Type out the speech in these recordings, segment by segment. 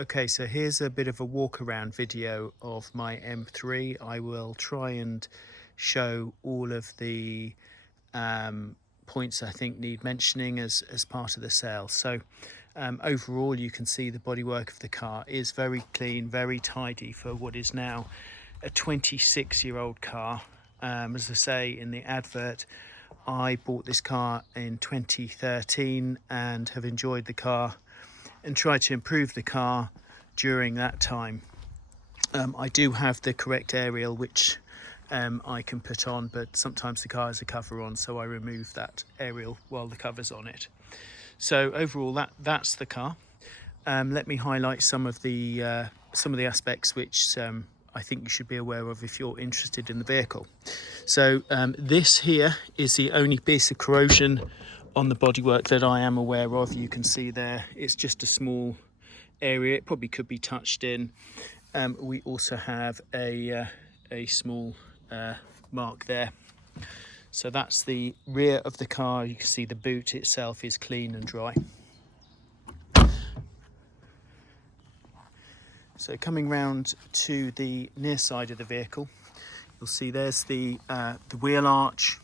Okay, so here's a bit of a walk around video of my M3. I will try and show all of the points I think need mentioning as part of the sale. So overall, you can see the bodywork of the car is very clean, very tidy for what is now a 26-year-old car. As I say in the advert, I bought this car in 2013 and have enjoyed the car and tried to improve the car during that time. I do have the correct aerial which I can put on, but sometimes the car has a cover on, so I remove that aerial while the cover's on it. So overall, that's the car. Let me highlight some of the aspects which I think you should be aware of if you're interested in the vehicle. So this here is the only piece of corrosion on the bodywork that I am aware of. You can see there, it's just a small area. It probably could be touched in. We also have a small mark there. So that's the rear of the car. You can see the boot itself is clean and dry. So coming round to the near side of the vehicle, you'll see there's the wheel arch.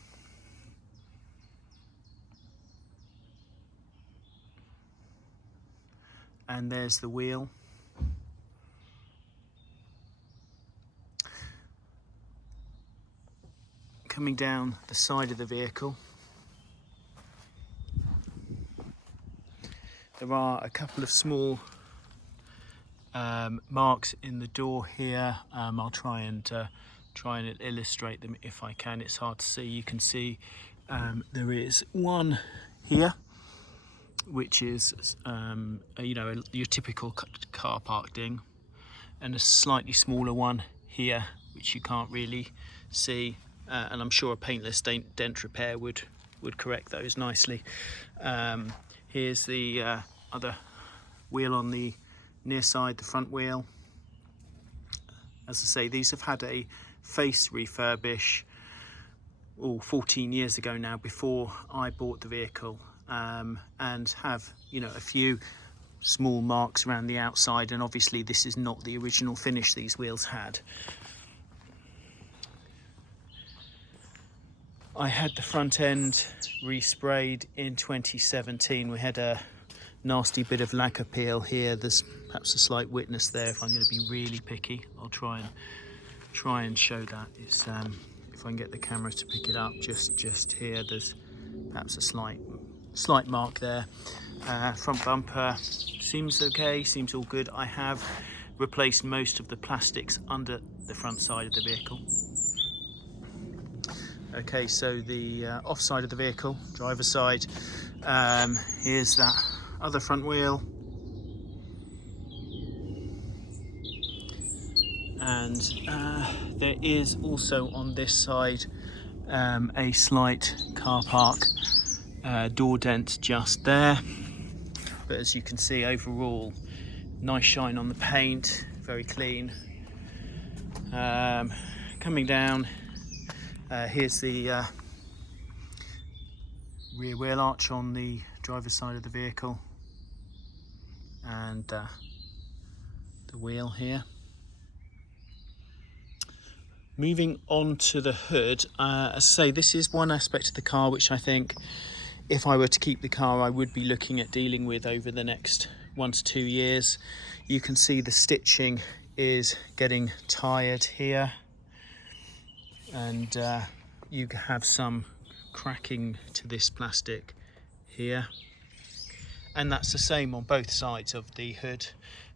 And there's the wheel. Coming down the side of the vehicle, there are a couple of small marks in the door here. I'll try and illustrate them if I can. It's hard to see. You can see there is one here, which is your typical car park ding, and a slightly smaller one here which you can't really see, and I'm sure a paintless dent repair would correct those nicely. Here's the other wheel on the near side, the front wheel. As I say, these have had a face refurbish 14 years ago now, before I bought the vehicle, and have a few small marks around the outside, and obviously this is not the original finish these wheels had. I had the front end resprayed in 2017. We had a nasty bit of lacquer peel here. There's perhaps a slight witness there. If I'm going to be really picky, I'll try and show that. It's if I can get the camera to pick it up, just here, there's perhaps a slight mark there. Front bumper seems okay, seems all good. I have replaced most of the plastics under the front side of the vehicle. Okay, so the off side of the vehicle, driver's side, here's that other front wheel, and there is also on this side a slight car park door dent just there, but as you can see, overall nice shine on the paint, very clean. Coming down, here's the rear wheel arch on the driver's side of the vehicle, and the wheel here. Moving on to the hood, as I say, this is one aspect of the car which I think, if I were to keep the car, I would be looking at dealing with over the next 1 to 2 years. You can see the stitching is getting tired here, and you have some cracking to this plastic here, and that's the same on both sides of the hood.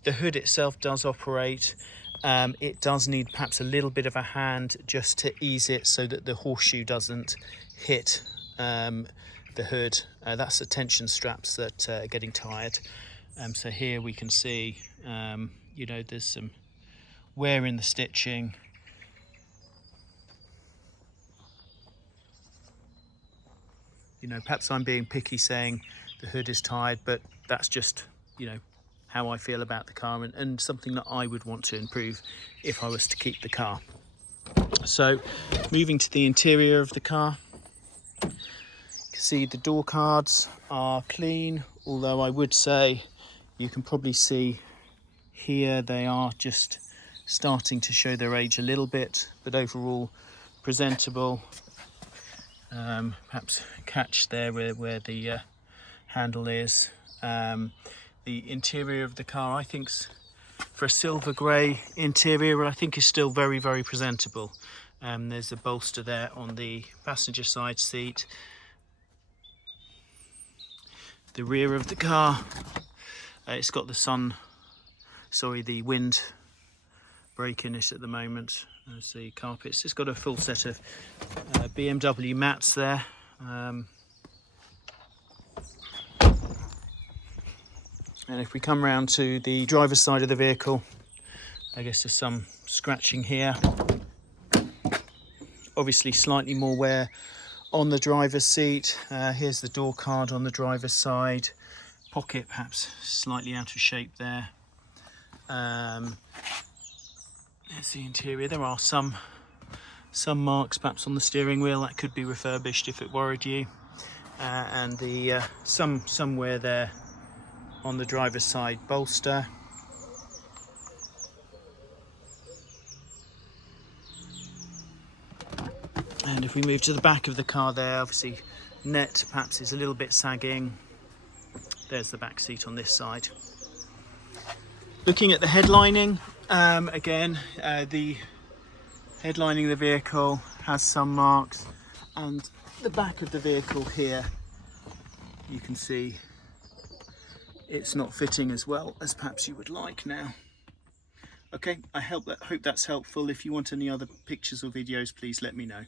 The hood itself does operate. It does need perhaps a little bit of a hand just to ease it so that the horseshoe doesn't hit the hood. That's the tension straps that are getting tired. So here we can see there's some wear in the stitching. Perhaps I'm being picky saying the hood is tired, but that's just how I feel about the car, and something that I would want to improve if I was to keep the car. So moving to the interior of the car, you can see the door cards are clean, although I would say you can probably see here they are just starting to show their age a little bit, but overall presentable. Perhaps catch there where the handle is. The interior of the car, I think, for a silver grey interior, I think is still very, very presentable. There's a bolster there on the passenger side seat. The rear of the car, it's got the wind brake in it at the moment. There's the carpets. It's got a full set of BMW mats there. And if we come round to the driver's side of the vehicle, I guess there's some scratching here. Obviously slightly more wear on the driver's seat. Here's the door card on the driver's side. Pocket perhaps slightly out of shape there. There's the interior. There are some marks perhaps on the steering wheel that could be refurbished if it worried you. And the some wear there on the driver's side bolster. And if we move to the back of the car there, obviously net perhaps is a little bit sagging. There's the back seat on this side. Looking at the headlining, again, the headlining of the vehicle has some marks, and the back of the vehicle here, you can see it's not fitting as well as perhaps you would like now. Okay, I hope that's helpful. If you want any other pictures or videos, please let me know.